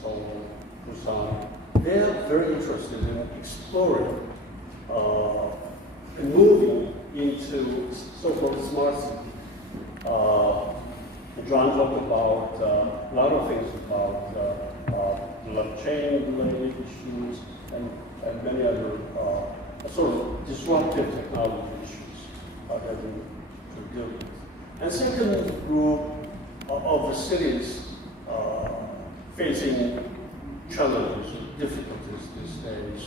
Seoul, Busan, they are very interested in exploring and moving into so-called smart city. John talked about a lot of things about blockchain-related issues and many other sort of disruptive technology issues that we to deal with. And second group of the cities facing challenges, difficulties these days,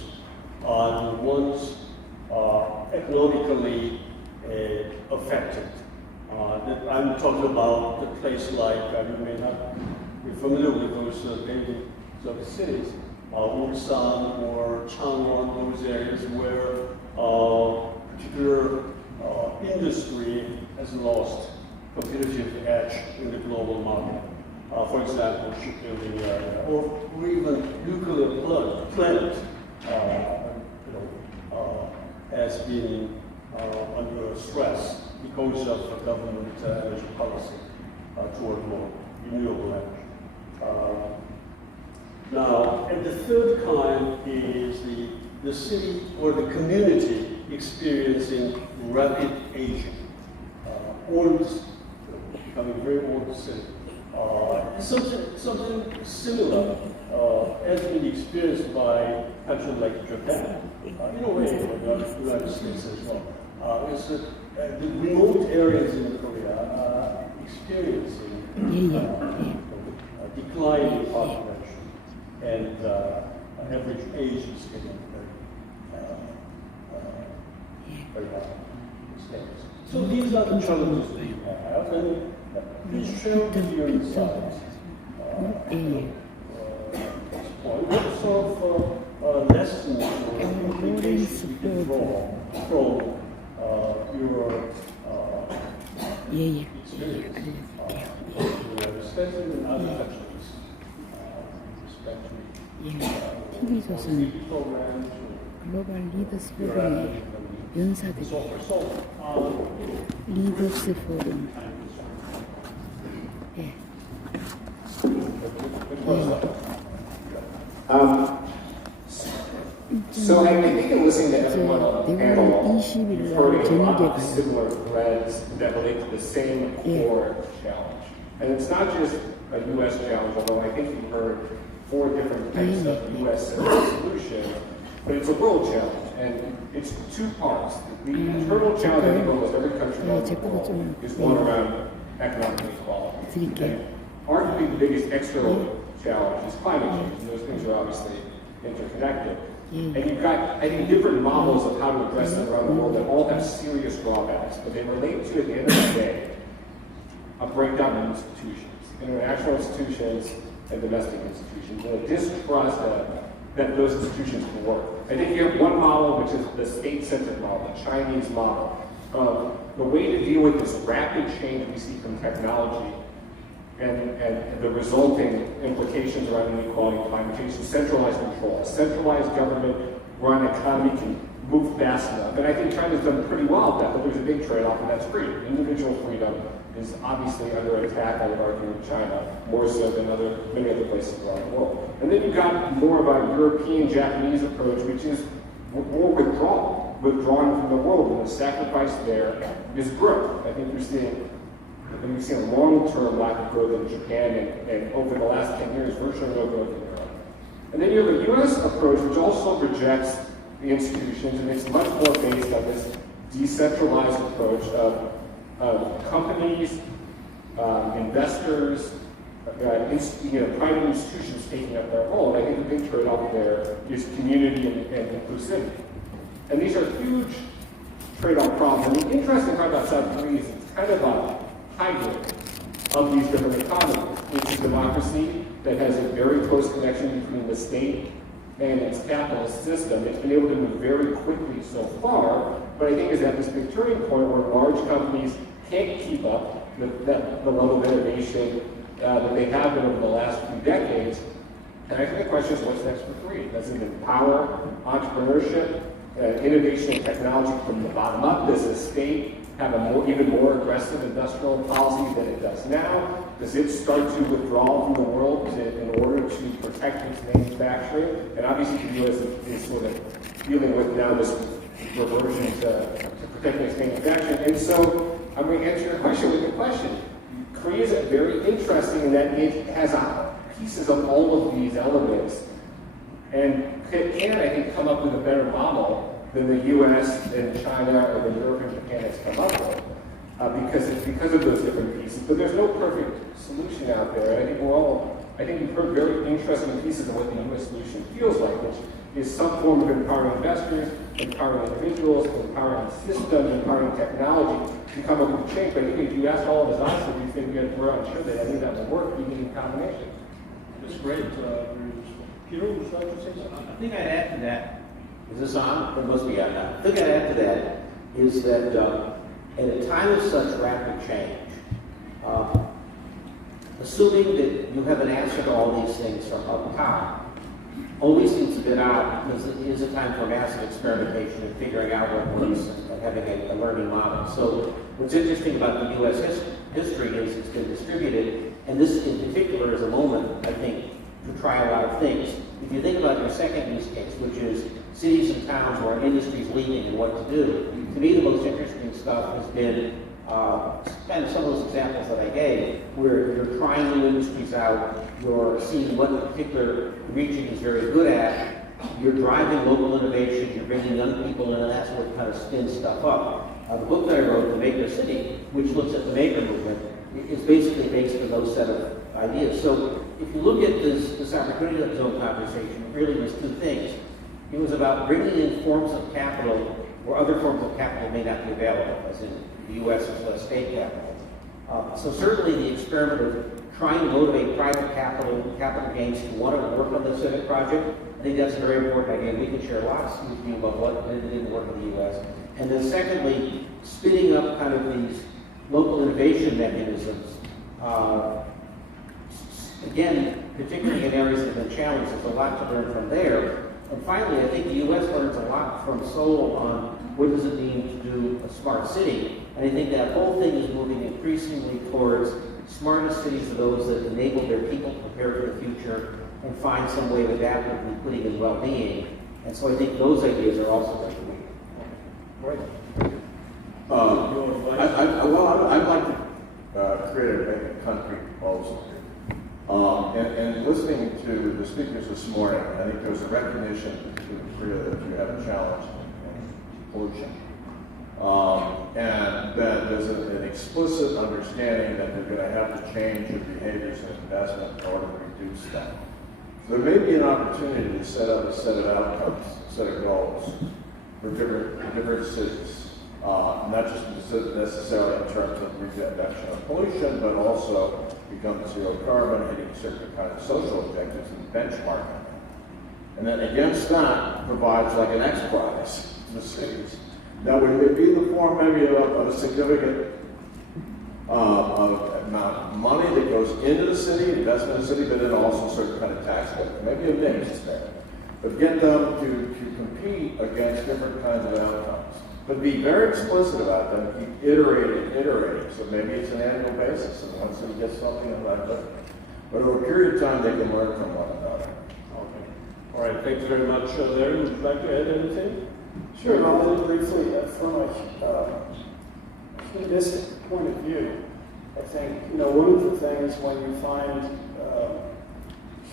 are the ones economically affected. I'm talking about a place like, you may not be familiar with those daily cities, Ulsan or Changwon, those areas where particular industry has lost competitive edge in the global market. For example, shipbuilding area, or even nuclear plant has been under stress because of government energy policy toward more renewable energy. Now, and the third kind is the city or the community experiencing rapid aging. Old, becoming very old city. Something similar has been experienced by countries like Japan, in a way, the United States as well. Is that the remote areas in Korea are experiencing a decline in population, and average age is getting very high. So these are the challenges we have, and please share with your insights. What sort of lessons or implications we can draw from your experience in other countries, TV조선 글로벌 리더스 포럼의 연사들이 리더스 포럼 So I think in listening to everyone on the panel, you've heard a lot of similar threads that relate to the same core challenge. And it's not just a U.S. challenge, although I think you've heard 4 different types of U.S. solutions, but it's a world challenge, and it's 2 parts. The internal challenge I think almost every country around the world is one around economic inequality. And arguably the biggest external challenge is climate change, and those things are obviously interconnected. And you've got, I think, different models of how to address them around the world that all have serious drawbacks, but they relate to, at the end of the day, a breakdown in institutions, international institutions and domestic institutions, and a distrust that those institutions can work. I think you have one model, which is the state-centered model, the Chinese model, of the way to deal with this rapid change we see from technology and the resulting implications around inequality and climate change, is centralized control. A centralized government-run economy can move fast enough. And I think China's done pretty well at that, but there's a big trade-off, and that's freedom. Individual freedom is obviously under attack, I would argue, in China, more so than many other places around the world. And then you've got more of a European-Japanese approach, which is more withdrawing from the world, and the sacrifice there is growth. I think we've seen a long-term lack of growth in Japan, and over the last 10 years, virtually no growth in Europe. And then you have a U.S. approach, which also rejects the institutions, and it's much more based on this decentralized approach of companies, investors, private institutions taking up their role. And I think the big trade-off there is community and inclusivity. And these are huge trade-off problems. And the interesting part about South Korea is it's kind of a hybrid of these different economies. It's a democracy that has a very close connection between the state and its capitalist system. It's been able to move very quickly so far, but I think it's at this big turning point where large companies can't keep up the level of innovation that they have been over the last few decades. And I think the question is, what's next for Korea? Does it empower entrepreneurship, innovation and technology from the bottom up? Does the state have even more aggressive industrial policy than it does now? Does it start to withdraw from the world in order order to protect its manufacturing. And obviously the U.S. is sort of dealing with now this reversion to protecting its manufacturing. And so I'm going to answer your question with a question. Korea is very interesting in that it has pieces of all of these elements, and can, I think, come up with a better model than the U.S. and China or the Europe and Japan has come up with, because of those different pieces. But there's no perfect solution out there. I think you've heard very interesting pieces of what the U.S. solution feels like, which is some form of empowering investors, empowering individuals, empowering systems, empowering technology to come up with change. But if you ask all of us honestly, we think we're unsure that any of that will work, even in combination. That's great. Peter, would you like to say something? I think I'd add to that. Is this on? It must be on now. I think I'd add to that is that at a time of such rapid change, assuming that you have an answer to all these things from up top always seems a bit odd, because it is a time for massive experimentation and figuring out what works and having a learning model. So what's interesting about the U.S. history is it's been distributed, and this in particular is a moment, I think, to try a lot of things. If you think about your second use case, which is cities and towns where industry's leading and what to do, to me the most interesting stuff has been kind of some of those examples that I gave, where you're trying new industries out, you're seeing what the particular region is very good at, you're driving local innovation, you're bringing young people in, and that's what kind of spins stuff up. The book that I wrote, The Maker City, which looks at the maker movement, is basically based on those set of ideas. So if you look at this opportunity zone conversation, it really was two things. It was about bringing in forms of capital where other forms of capital may not be available, as in the U.S. is less state capital. So certainly the experiment of trying to motivate private capital gains to want to work on the civic project, I think that's a very important idea. We can share lots with you about what didn't work in the U.S. And then secondly, spinning up kind of these local innovation mechanisms. Again, particularly in areas that have been challenged, there's a lot to learn from there. And finally, I think the U.S. learns a lot from Seoul on what does it mean to do a smart city. And I think that whole thing is moving increasingly towards smartest cities are those that enable their people to prepare for the future and find some way of adaptively putting in well-being. And so I think those ideas are also going to be Right. I'd like to create a concrete proposal here. And listening to the speakers this morning, I think there's a recognition in Korea that you have a challenge in pollution. And that there's an explicit understanding that they're going to have to change their behaviors and investment in order to reduce that. There may be an opportunity to set up a set of outcomes, a set of goals for different cities. Not just necessarily in terms of reduction of pollution, but also becoming zero carbon, hitting certain kind of social objectives and benchmarking. And then against that provides like an X prize to the cities. Now, would it be in the form maybe of a significant amount of money that goes into the city, investment in the city, but then also certain kind of tax credit, maybe a mix there. But get them to compete against different kinds of outcomes. But be very explicit about them, keep iterating. So maybe it's an annual basis, and once they get something like that. But over a period of time, they can learn from one another. Okay. All right, thanks very much. Larry, would you like to add anything? Sure, I'll briefly, from a humanistic point of view, I think, one of the things when you find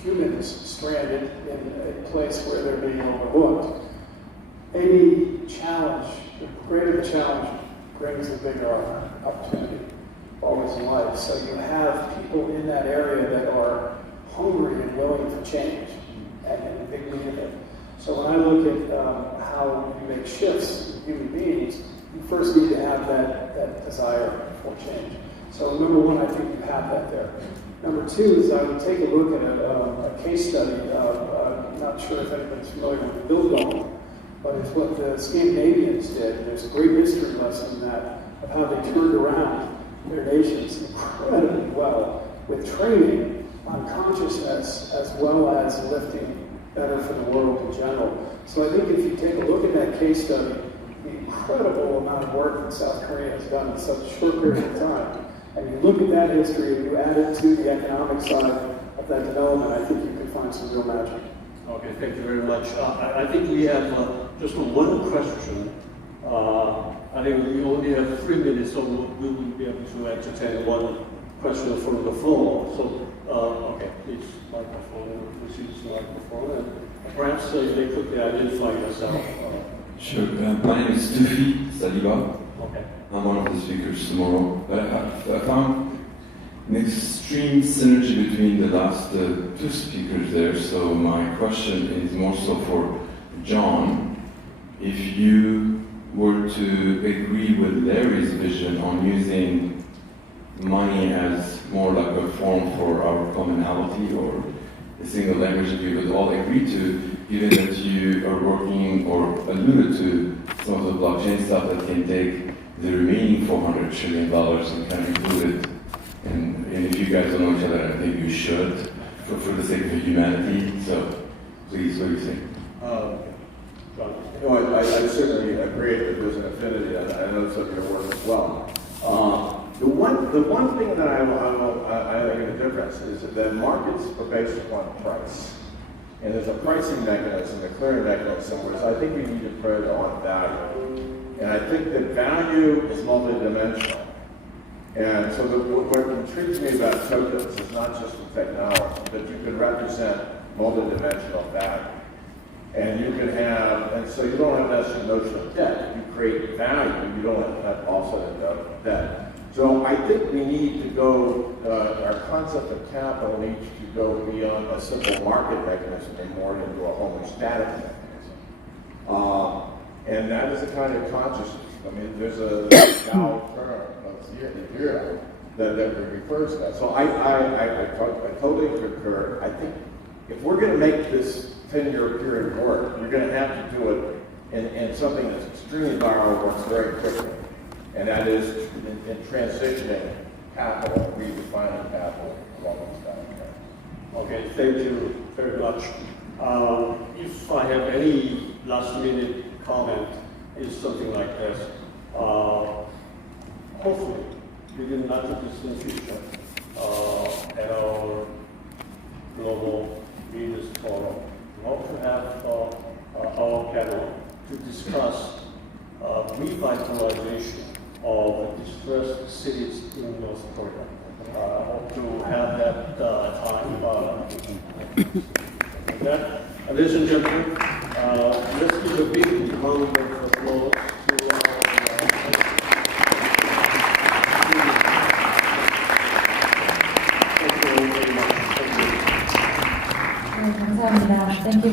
humans stranded in a place where they're being overlooked, any challenge, the greater the challenge brings a bigger opportunity, always in life. So you have people in that area that are hungry and willing to change and in big need of it. So when I look at how you make shifts in human beings, you first need to have that desire for change. So number one, I think you have that there. Number two is I would take a look at a case study. I'm not sure if anybody's familiar with the Biltong, but it's what the Scandinavians did. There's a great history lesson in that of how they turned around their nations incredibly well with training on consciousness as well as lifting better for the world in general. So I think if you take a look at that case study, the incredible amount of work that South Korea has done in such a short period of time, and you look at that history and you add it to the economic side of that development, I think you can find some real magic. Okay, thank you very much. I think we have just one question. I think we only have 3 minutes, so we will be able to entertain one question from the floor. So, okay, please, microphone, receive the microphone, and perhaps they could identify yourself. Sure. My name is Steve. Okay. I'm one of the speakers tomorrow. I found an extreme synergy between the last two speakers there. So my question is more so for John. If you were to agree with Larry's vision on using money as more like a form for our commonality or a single language that we would all agree to, given that you are working or alluded to some of the blockchain stuff that can take the remaining $400 trillion and kind of include it. And if you guys don't know each other, I think you should, for the sake of humanity. So please, what do you think? I certainly agree that there's an affinity, and I know some of your work as well. The one thing that I think the difference is that markets are based upon price. And there's a pricing mechanism, a clearing mechanism, which I think we need to put on value. And I think that value is multidimensional. And so what intrigues me about tokens is not just the technology, but you can represent multidimensional value. And you can have, and so you don't have necessarily notion of debt. You create value, you don't have also the debt. So I think we need to go, our concept of capital needs to go beyond a simple market mechanism and more into a homeostatic mechanism. And that is a kind of consciousness. I mean, there's a Tao term, Ethereum, that refers to that. So I totally concur. I think if we're going to make this 10-year period work, we're going to have to do it in something that's extremely viral, works very quickly. And that is in transitioning capital, redefining capital along those lines. Okay, thank you very much. If I have any last-minute comment, is something like this. Hopefully, within not too distant future, at our global leaders forum, we hope to have our panel to discuss revitalization of distressed cities in North Korea. I hope to have that time. With that, ladies and gentlemen, let's give a big round of applause to our 감사합니다. Thank you,